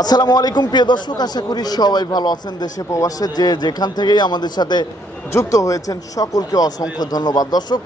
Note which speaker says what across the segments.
Speaker 1: আসসালামু আলাইকুম, প্রিয় দর্শক, আশা করি সবাই ভালো আছেন দেশে প্রবাসে, যে যেখান থেকেই আমাদের সাথে যুক্ত হয়েছেন সকলকে অসংখ্য ধন্যবাদ। দর্শক,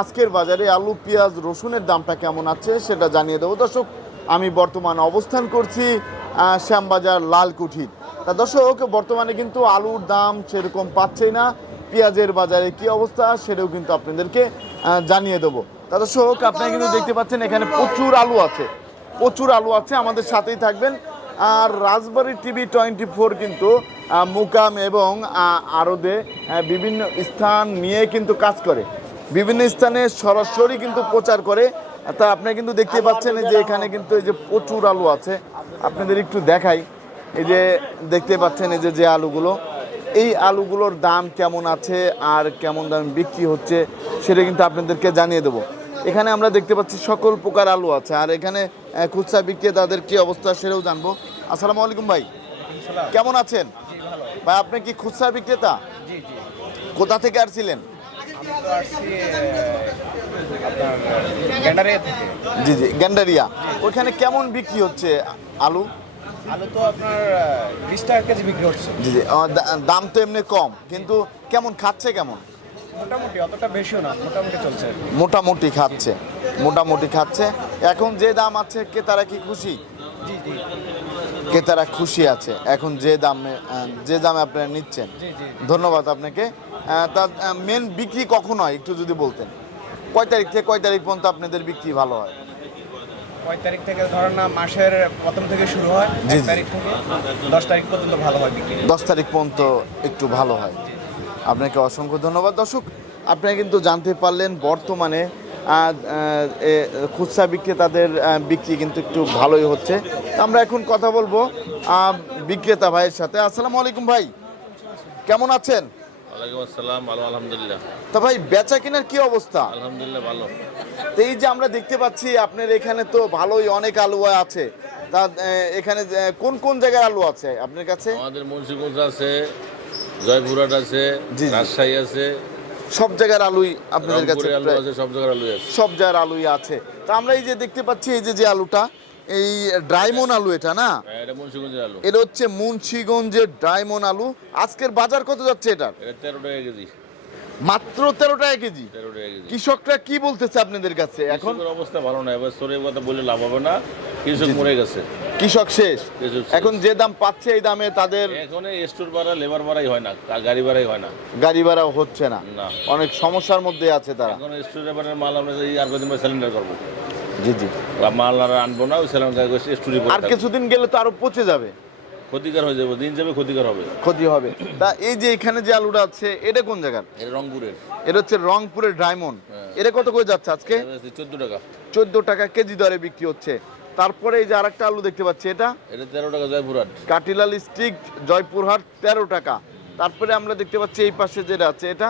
Speaker 1: আজকের বাজারে আলু, পেঁয়াজ, রসুনের দামটা কেমন আছে সেটা জানিয়ে দেবো। দর্শক, আমি বর্তমান অবস্থান করছি শ্যামবাজার লালকুঠির তা দর্শক, বর্তমানে কিন্তু আলুর দাম সেরকম পাচ্ছেই না, পেঁয়াজের বাজারে কি অবস্থা সেটাও কিন্তু আপনাদেরকে জানিয়ে দেবো। তা দর্শক, আপনারা কিন্তু দেখতে পাচ্ছেন এখানে প্রচুর আলু আছে। প্রচুর আলু আছে আমাদের সাথেই থাকবেন। আর রাজবাড়ি টিভি টোয়েন্টি ফোর কিন্তু মুকাম এবং আরদে বিভিন্ন স্থান নিয়ে কিন্তু কাজ করে। বিভিন্ন স্থানে সরাসরি কিন্তু প্রচার করে। তা আপনি কিন্তু দেখতে পাচ্ছেন যে এখানে কিন্তু এই যে প্রচুর আলু আছে। আপনাদের একটু দেখাই। এই যে দেখতে পাচ্ছেন এই যে যে আলুগুলো। এই আলুগুলোর দাম কেমন আছে আর কেমন দাম বিক্রি হচ্ছে সেটা কিন্তু আপনাদেরকে জানিয়ে দেবো। এখানে আমরা দেখতে পাচ্ছি সকল প্রকার আলু আছে। আর এখানে খুচরা বিক্রেতাদের কি অবস্থা সেটাও জানব। আসসালামু আলাইকুম ভাই। কেমন আছেন? ভাই আপনি কি খুচরা বিক্রেতা? কোথা থেকে আসছিলেন? জি জি গ্যান্ডারিয়া। ওইখানে কেমন বিক্রি হচ্ছে আলু?
Speaker 2: আলু তো আপনার বিশ টাকা কেজি বিক্রি হচ্ছে।
Speaker 1: জি জি দাম তো এমনি কম কিন্তু কেমন খাচ্ছে কেমন?
Speaker 2: মোটামুটি অতটা বেশিও না মোটামুটি চলছে।
Speaker 1: মোটামুটি খাচ্ছে মোটামুটি খাচ্ছে। এখন যে দাম আছে ক্রেতারা কি খুশি?
Speaker 2: জি জি।
Speaker 1: ক্রেতারা খুশি আছে। এখন যে দামে যে দামে আপনারা নিচ্ছেন। ধন্যবাদ আপনাকে। তার মেন বিক্রি কখন হয় একটু যদি বলতেন। কয় তারিখ থেকে কয় তারিখ পর্যন্ত আপনাদের বিক্রি ভালো হয়?
Speaker 2: কয় তারিখ থেকে ধরেন না মাসের প্রথম থেকে শুরু হয় এক তারিখ থেকে দশ তারিখ পর্যন্ত ভালো হয় বিক্রি।
Speaker 1: দশ তারিখ পর্যন্ত একটু ভালো হয়। আপনাকে অসংখ্য ধন্যবাদ। দর্শক আপনারা কিন্তু জানতে পারলেন বর্তমানে খুচরা বিক্রেতাদের বিক্রি কিন্তু একটু ভালোই হচ্ছে। তো আমরা এখন কথা বলব বিক্রেতা ভাইয়ের সাথে। আসসালামু আলাইকুম ভাই কেমন আছেন?
Speaker 3: আসসালাম ভালো আলহামদুলিল্লাহ।
Speaker 1: তা ভাই বেচা কেনার কি অবস্থা?
Speaker 3: আলহামদুলিল্লাহ ভালো।
Speaker 1: তো এই যে আমরা দেখতে পাচ্ছি আপনার এখানে তো ভালোই অনেক আলু আছে। তা এখানে কোন কোন জায়গার আলু আছে আপনার কাছে?
Speaker 3: আমাদের মুন্সিগঞ্জ আছে জয়পুরহাট আছে। রাজশাহী আছে।
Speaker 1: সব জায়গার আলুই আপনাদের কাছে
Speaker 3: সব জায়গার আলু আছে।
Speaker 1: সব জায়গার আলুই আছে। তা আমরা এই যে দেখতে পাচ্ছি এই যে যে আলুটা এই ড্রাইমন আলু এটা না?
Speaker 3: হ্যাঁ, এটা
Speaker 1: হচ্ছে মুন্সিগঞ্জের ড্রাইমন আলু। আজকের বাজার কত যাচ্ছে এটার?
Speaker 3: এটা তেরো টাকা কেজি।
Speaker 1: মাত্র তেরো টাকা কেজি। কৃষকরা কি বলতেছে আপনাদের কাছে? এখন
Speaker 3: অবস্থা ভালো না এবার সরে কথা বলে লাভ হবে না কৃষক মরে গেছে।
Speaker 1: কৃষক শেষ। এখন যে দাম পাচ্ছে এই দামে তাদের
Speaker 3: এখন স্টোর ভাড়া লেবার ভাড়াই হয় না গাড়ি ভাড়াই হয় না।
Speaker 1: গাড়ি ভাড়াও হচ্ছে না।
Speaker 3: না।
Speaker 1: অনেক সমস্যার মধ্যে আছে তারা।
Speaker 3: এখন স্টোর লেবারের মাল আমরা এই আর কদিন সিলিন্ডার করব।
Speaker 1: জি জি।
Speaker 3: মাল আর আনব না ওই সিলিন্ডার স্টোরি
Speaker 1: আর কিছুদিন গেলে তো আরও পচে যাবে।
Speaker 3: ক্ষতিকর হয়ে যাবে দিন যাবে ক্ষতিকর হবে।
Speaker 1: ক্ষতি হবে। তা এই যে এখানে যে আলুটা আছে এটা কোন জায়গার?
Speaker 3: এটা রংপুরের।
Speaker 1: এটা হচ্ছে রংপুরের ডায়মন্ড।
Speaker 3: হ্যাঁ।
Speaker 1: এটা কত করে যাচ্ছে আজকে?
Speaker 3: চোদ্দ টাকা।
Speaker 1: চোদ্দ টাকা কেজি দরে বিক্রি হচ্ছে। তারপরে এই যে আরেকটা আলু দেখতে পাচ্ছি এটা?
Speaker 3: এটা তেরো টাকা জয়পুরহাট।
Speaker 1: কাটিলাল স্টিক জয়পুরহাট তেরো টাকা। তারপরে আমরা দেখতে পাচ্ছি এই পাশে যেটা আছে এটা?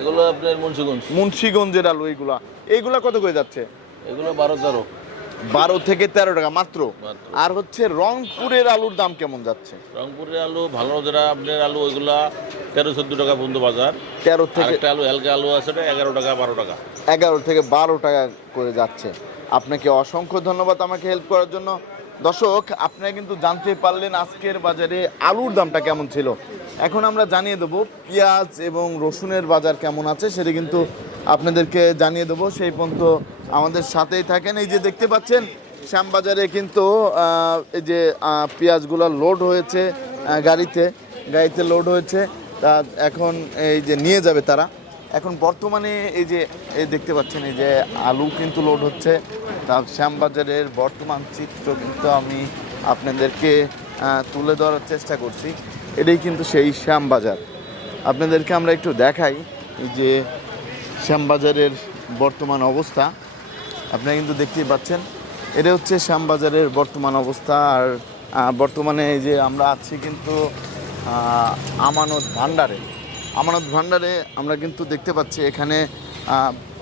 Speaker 3: এগুলো আপনার মুন্সিগঞ্জ।
Speaker 1: মুন্সিগঞ্জের আলু এইগুলা। এইগুলা কত করে যাচ্ছে?
Speaker 3: এগুলো বারো তেরো।
Speaker 1: বারো থেকে তেরো টাকা মাত্র। আর হচ্ছে রংপুরের আলুর দাম কেমন যাচ্ছে?
Speaker 3: রংপুরের আলু ভালো যেটা আপনার আলু ওইগুলা তেরো চোদ্দ টাকা পর্যন্ত বাজার।
Speaker 1: তেরো থেকে
Speaker 3: একটা আলু হালকা আলু আছে এগারো টাকা বারো টাকা।
Speaker 1: এগারো থেকে বারো টাকা করে যাচ্ছে। আপনাকে অসংখ্য ধন্যবাদ আমাকে হেল্প করার জন্য। দর্শক আপনারা কিন্তু জানতে পারলেন আজকের বাজারে আলুর দামটা কেমন ছিল। এখন আমরা জানিয়ে দেবো পেঁয়াজ এবং রসুনের বাজার কেমন আছে সেটা কিন্তু আপনাদেরকে জানিয়ে দেবো, সেই পর্যন্ত আমাদের সাথেই থাকেন। এই যে দেখতে পাচ্ছেন, শ্যামবাজারে কিন্তু এই যে পেঁয়াজগুলো লোড হয়েছে গাড়িতে গাড়িতে লোড হয়েছে। তা এখন এই যে নিয়ে যাবে তারা। এখন বর্তমানে এই যে, এই দেখতে পাচ্ছেন, এই যে আলু কিন্তু লোড হচ্ছে। তা শ্যামবাজারের বর্তমান চিত্র কিন্তু আমি আপনাদেরকে তুলে ধরার চেষ্টা করছি। এটাই কিন্তু সেই শ্যামবাজার। আপনাদেরকে আমরা একটু দেখাই যে শ্যামবাজারের বর্তমান অবস্থা। আপনারা কিন্তু দেখতেই পাচ্ছেন, এটা হচ্ছে শ্যামবাজারের বর্তমান অবস্থা। আর বর্তমানে এই যে আমরা আছি কিন্তু আমানত ভান্ডারে আমানত ভান্ডারে আমরা কিন্তু দেখতে পাচ্ছি এখানে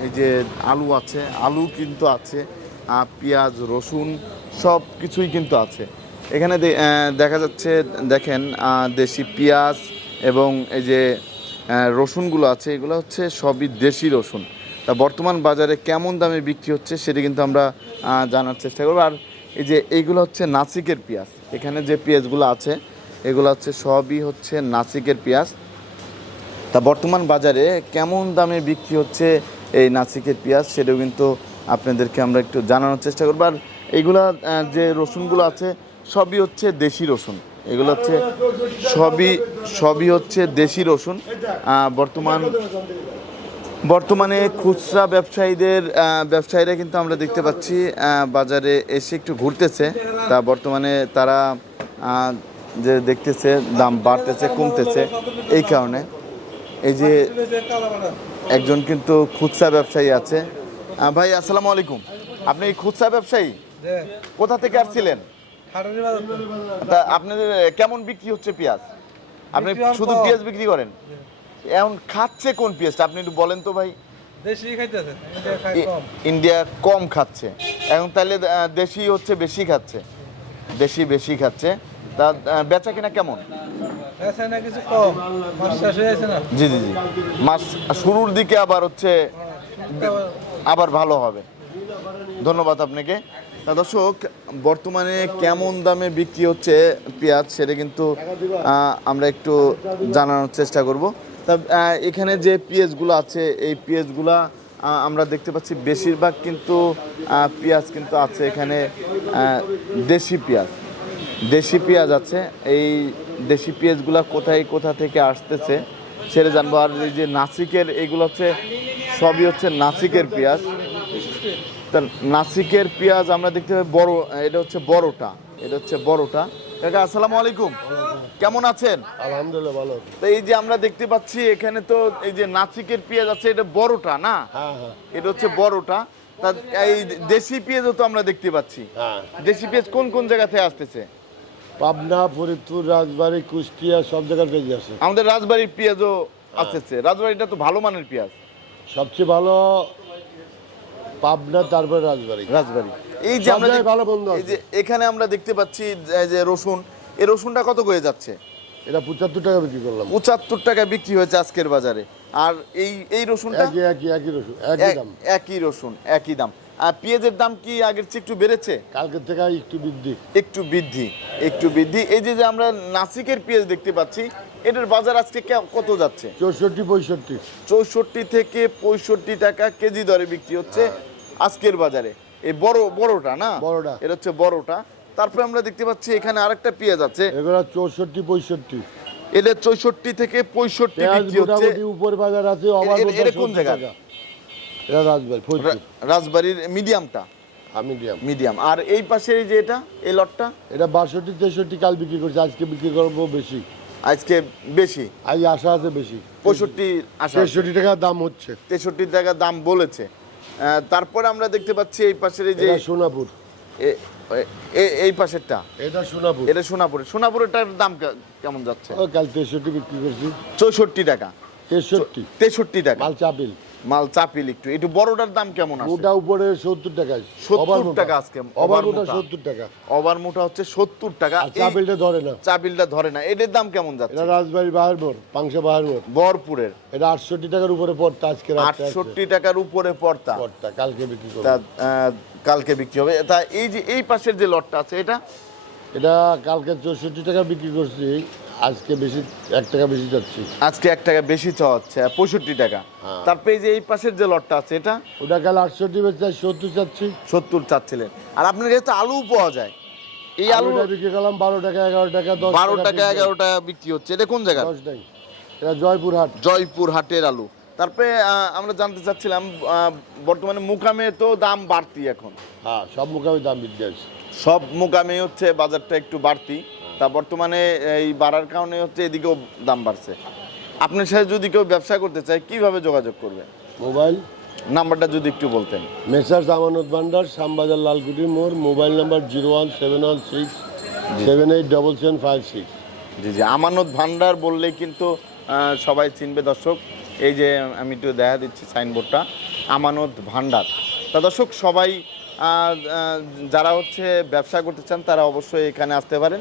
Speaker 1: এই যে আলু আছে, আলু কিন্তু আছে পেঁয়াজ, রসুন সব কিছুই কিন্তু আছে। এখানে দেখা যাচ্ছে, দেখেন দেশি পেঁয়াজ এবং এই যে রসুনগুলো আছে, এগুলো হচ্ছে সবই দেশি রসুন। তা বর্তমান বাজারে কেমন দামে বিক্রি হচ্ছে সেটা কিন্তু আমরা জানার চেষ্টা করব। আর এই যে এইগুলো হচ্ছে নাসিকের পেঁয়াজ, এখানে যে পেঁয়াজগুলো আছে, এগুলো হচ্ছে সবই হচ্ছে নাসিকের পেঁয়াজ। তা বর্তমান বাজারে কেমন দামে বিক্রি হচ্ছে এই নাসিকের পেঁয়াজ সেটাও কিন্তু আপনাদেরকে আমরা একটু জানানোর চেষ্টা করব। আর এইগুলা যে রসুনগুলো আছে, সবই হচ্ছে দেশি রসুন। এগুলো হচ্ছে সবই সবই হচ্ছে দেশি রসুন। বর্তমান বর্তমানে খুচরা ব্যবসায়ীদের ব্যবসায়ীরা কিন্তু আমরা দেখতে পাচ্ছি বাজারে এসে একটু ঘুরতেছে। তা বর্তমানে তারা যে দেখতেছে দাম বাড়তেছে কমতেছে এই কারণে। এই যে একজন কিন্তু খুচরা ব্যবসায়ী আছে। ভাই আসসালামু আলাইকুম। আপনি খুচরা ব্যবসায়ী? কোথা থেকে আসছিলেন? তা। আপনাদের কেমন বিক্রি হচ্ছে পেঁয়াজ? আপনি শুধু পেঁয়াজ বিক্রি করেন? এখন খাচ্ছে কোন পেঁয়াজটা? আপনি একটু বলেন তো ভাই।
Speaker 4: দেশি খাইতেছে ইন্ডিয়া কম।
Speaker 1: খাচ্ছে। এখন তাহলে দেশি হচ্ছে বেশি খাচ্ছে। দেশি বেশি খাচ্ছে। তা বেচা কিনা কেমন?
Speaker 4: হয়ে
Speaker 1: জি জি জি। মাস শুরুর দিকে আবার হচ্ছে আবার ভালো হবে। ধন্যবাদ আপনাকে। দর্শক, বর্তমানে কেমন দামে বিক্রি হচ্ছে পেঁয়াজ সেটা কিন্তু আমরা একটু জানানোর চেষ্টা করব। তা এখানে যে পেঁয়াজগুলো আছে, এই পেঁয়াজগুলা আমরা দেখতে পাচ্ছি বেশিরভাগ কিন্তু পেঁয়াজ কিন্তু আছে এখানে দেশি পেঁয়াজ। দেশি পেঁয়াজ আছে, এই দেশি পেঁয়াজগুলা কোথায়, কোথা থেকে আসতেছে সেটা জানব। আর এই যে নাসিকের এইগুলো হচ্ছে, সবই হচ্ছে নাসিকের পেঁয়াজ। নাসিকের পেঁয়াজ আমরা দেখতে পাই বড় এটা হচ্ছে বড়টা এটা হচ্ছে বড়টা। কাকা আসসালামু আলাইকুম। কেমন আছেন?
Speaker 5: আলহামদুলিল্লাহ ভালো
Speaker 1: তো এই যে আমরা দেখতে পাচ্ছি এখানে তো এই যে নাসিকের পেঁয়াজ আছে এটা বড়টা না?
Speaker 5: হ্যাঁ হ্যাঁ।
Speaker 1: এটা হচ্ছে বড়টা। তা এই দেশি পেঁয়াজও তো আমরা দেখতে পাচ্ছি।
Speaker 5: হ্যাঁ।
Speaker 1: দেশি পেঁয়াজ কোন কোন জায়গা থেকে আসতেছে?
Speaker 5: পাবনা ফরিদপুর রাজবাড়ী কুষ্টিয়া সব জায়গার পেজ আছে।
Speaker 1: আমাদের রাজবাড়ির পেঁয়াজও আসতেছে। রাজবাড়িটা তো ভালো মানের পেঁয়াজ।
Speaker 5: সবচেয়ে ভালো পাবনা তারপরে রাজবাড়ী।
Speaker 1: রাজবাড়ি। এই যে আমরা
Speaker 5: ভালো বন্ধু
Speaker 1: এই যে এখানে আমরা দেখতে পাচ্ছি যে- রসুন এই রসুনটা কত করে যাচ্ছে?
Speaker 5: এটা পঁচাত্তর টাকা বিক্রি করলাম।
Speaker 1: পঁচাত্তর টাকা বিক্রি হয়েছে আজকের বাজারে। আর এই এই রসুনটা?
Speaker 5: একই একই একই রসুন একই দাম।
Speaker 1: একই রসুন একই দাম। আর পেঁয়াজের দাম কি আগের চেয়ে একটু বেড়েছে?
Speaker 5: কালকের থেকে একটু বৃদ্ধি।
Speaker 1: একটু বৃদ্ধি একটু বৃদ্ধি। এই যে যে আমরা নাসিকের পেঁয়াজ দেখতে পাচ্ছি এটার বাজার আজকে কত যাচ্ছে?
Speaker 5: চৌষট্টি পঁয়ষট্টি।
Speaker 1: চৌষট্টি থেকে পঁয়ষট্টি টাকা কেজি দরে বিক্রি হচ্ছে। আজকের বাজারে। এই বড় বড়টা না?
Speaker 5: বড়টা।
Speaker 1: এটা হচ্ছে বড়টা। তারপরে আমরা দেখতে পাচ্ছি এখানে আরেকটা পেঁয়াজ আছে।
Speaker 5: এগুলো চৌষট্টি পঁয়ষট্টি।
Speaker 1: এটা চৌষট্টি থেকে পঁয়ষট্টি বিক্রি হচ্ছে।
Speaker 5: উপরে বাজার আছে
Speaker 1: এটা কোন জায়গা?
Speaker 5: এটা রাজবাড়ী
Speaker 1: রাজবাড়ির মিডিয়ামটা?
Speaker 5: আমি দিয়াম
Speaker 1: মিডিয়াম। আর এই পাশে এই যে এটা এই লটটা?
Speaker 5: এটা বাষট্টি তেষট্টি কাল বিক্রি করছে। আজকে বিক্রি করব বেশি।
Speaker 1: আজকে বেশি?
Speaker 5: আজ আশা আছে বেশি।
Speaker 1: পঁয়ষট্টি আশা
Speaker 5: তেষট্টি টাকা দাম হচ্ছে।
Speaker 1: তেষট্টি টাকা দাম বলেছে। তারপরে আমরা দেখতে পাচ্ছি এই পাশের এই যে
Speaker 5: সোনাপুর।
Speaker 1: এই পাশেরটা।
Speaker 5: এটা সোনাপুর।
Speaker 1: এটা সোনাপুর। সোনাপুরেরটার দাম কেমন যাচ্ছে?
Speaker 5: ও কাল তেষট্টি বিক্রি করছি।
Speaker 1: চৌষট্টি টাকা।
Speaker 5: তেষট্টি।
Speaker 1: তেষট্টি টাকা।
Speaker 5: মাল চাপিল।
Speaker 1: মাল চাপিল একটু। একটু বড়টার দাম কেমন আছে?
Speaker 5: মোটা উপরে সত্তর টাকা।
Speaker 1: 70 টাকা আজকে,
Speaker 5: অবার মোটা
Speaker 1: মোটা।
Speaker 5: সত্তর টাকা।
Speaker 1: ওভার মোটা হচ্ছে সত্তর টাকা।
Speaker 5: আর চাপিলটা ধরে না।
Speaker 1: চাপিলটা ধরে না। এটার দাম কেমন যাচ্ছে?
Speaker 5: এটা রাজবাড়ি বাহার মোড় পাংশা বাহার মোড়
Speaker 1: বরপুরের
Speaker 5: এটা আটষট্টি টাকার উপরে পড়তা আজকে রাত্রে আসছে।
Speaker 1: আটষট্টি টাকার উপরে পড়তা।
Speaker 5: পড়তা কালকে বিক্রি করব।
Speaker 1: কালকে বিক্রি হবে। তা এই যে এই পাশের যে লটটা আছে এটা?
Speaker 5: এটা কালকে চৌষট্টি টাকা বিক্রি করছি। আজকে বেশি এক টাকা বেশি যাচ্ছি।
Speaker 1: আজকে এক টাকা বেশি চাওয়া হচ্ছে পঁয়ষট্টি টাকা।
Speaker 5: হ্যাঁ।
Speaker 1: তারপরে যে এই পাশের যে লটটা আছে এটা?
Speaker 5: ওটা কাল আটষট্টি বেচে সত্তর চাচ্ছি।
Speaker 1: সত্তর চাচ্ছিলেন। আর আপনার কাছে তো আলু পাওয়া যায়। এই আলু
Speaker 5: আলুটা বিক্রি করলাম বারো টাকা এগারো টাকা দশ
Speaker 1: বারো টাকা এগারো টাকা বিক্রি হচ্ছে। এটা কোন জায়গা
Speaker 5: দশ টাকা। এটা জয়পুরহাট
Speaker 1: জয়পুর হাটের আলু। তারপরে আমরা জানতে চাচ্ছিলাম বর্তমানে মুকামে তো দাম বাড়তি এখন।
Speaker 5: হ্যাঁ সব মোকামে দাম বৃদ্ধি আছে
Speaker 1: সব মুকামে হচ্ছে বাজারটা একটু বাড়তি। তা বর্তমানে এই বাড়ার কারণে হচ্ছে এদিকেও দাম বাড়ছে। আপনার সাথে যদি কেউ ব্যবসা করতে চায় কীভাবে যোগাযোগ করবে?
Speaker 5: মোবাইল?
Speaker 1: নাম্বারটা যদি একটু বলতেন।
Speaker 5: মেসার্স আমানত ভান্ডার শ্যামবাজার লালকুটির মোড় mobile number zero one seven one six seven eight double seven five six.
Speaker 1: জি জি। আমানত ভান্ডার বললেই কিন্তু সবাই চিনবে দর্শক। এই যে আমি একটু দেখা দিচ্ছি সাইনবোর্ডটা আমানত ভান্ডার। তা দর্শক সবাই যারা হচ্ছে ব্যবসা করতে চান তারা অবশ্যই এখানে আসতে পারেন।